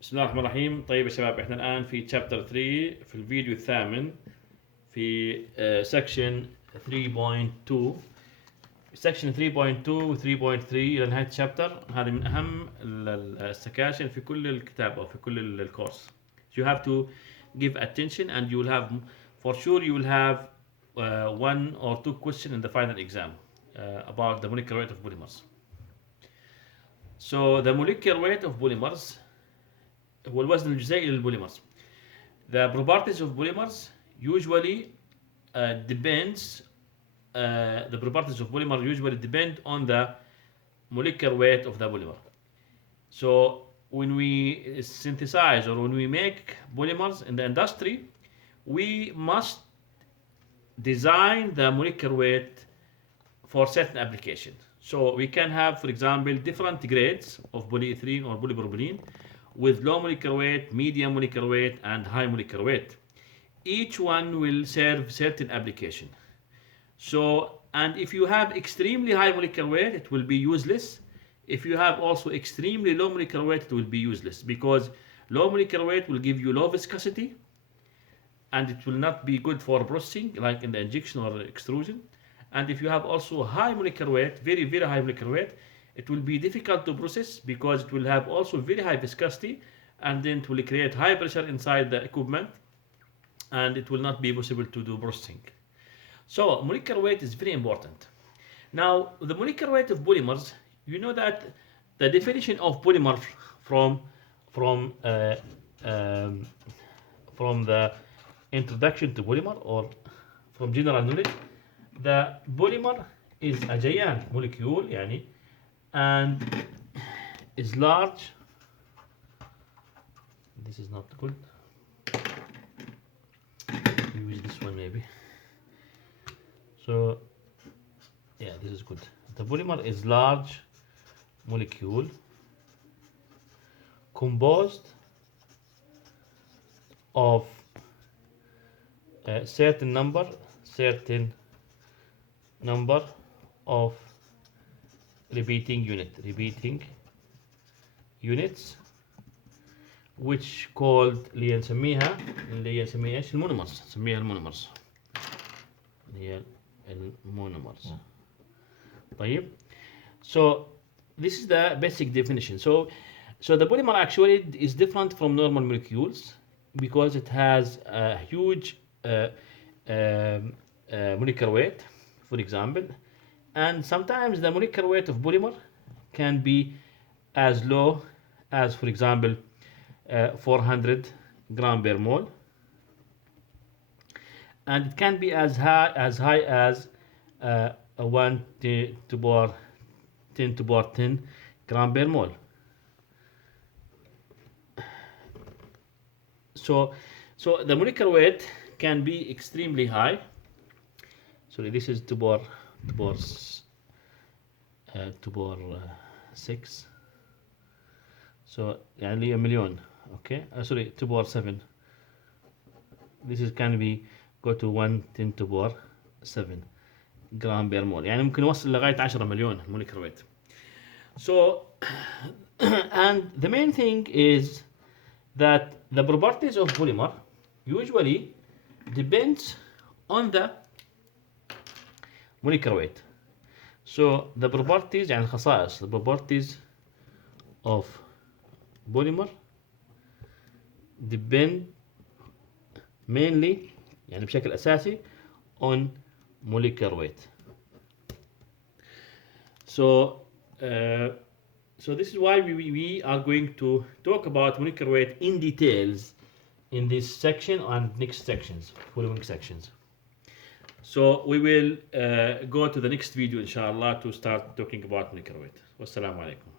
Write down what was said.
بسم الله الرحمن الرحيم. طيب يا شباب، احنا الآن في chapter 3 في الفيديو الثامن في section 3.2. section 3.2 و 3.3 إلى نهاية الشابتر. هذه من أهم السكاشن في كل الكتاب أو في كل الكورس. You have to give attention and you will have, for sure you will have one or two questions in the final exam about the molecular weight of polymers. So the molecular weight of polymers هو الوزن الجزيئي للبوليمرز. The properties of polymers usually the properties of polymer usually depend on the molecular weight of the polymer. So when we synthesize or when we make polymers in the industry, we must design the molecular weight for certain application. So we can have, for example, different grades of polyethylene or polypropylene with low molecular weight, medium molecular weight, and high molecular weight. Each one will serve certain application. So, and if you have extremely high molecular weight, it will be useless. If you have also extremely low molecular weight, it will be useless, because low molecular weight will give you low viscosity and it will not be good for processing, like in the injection or extrusion. And if you have also high molecular weight, very, very high molecular weight, it will be difficult to process because it will have also very high viscosity, and then it will create high pressure inside the equipment, and it will not be possible to do processing. So molecular weight is very important. Now, the molecular weight of polymers, you know that the definition of polymer from the introduction to polymer or from general knowledge, the polymer is a giant molecule يعني, and is large. This is not good. Use this one maybe. So yeah, this is good. The polymer is large molecule composed of a certain number of repeating units, which called اللي نسميها ايش المونومرز. نسميها المونومرز. هي المونومرز. طيب. So this is the basic definition. So the polymer actually is different from normal molecules because it has a huge molecular weight, for example, and sometimes the molecular weight of polymer can be as low as, for example, 400 gram per mole, and it can be as high as 1 to the power 10 gram per mole. So the molecular weight can be extremely high. So this is to power 6. So يعني a million. Okay, sorry, to power 7. This is can be go to 1 10 to power 7 gram per mole. يعني ممكن يوصل لغاية 10 مليون molecular weight. So and the main thing is that the properties of polymer usually depends on the molecular weight. So the properties يعني الخصائص, the properties of polymer depend mainly يعني بشكل أساسي on molecular weight. So this is why we are going to talk about molecular weight in details in this section and next sections, following sections. So we will go to the next video inshallah to start talking about molecular weight. Wassalamu alaikum.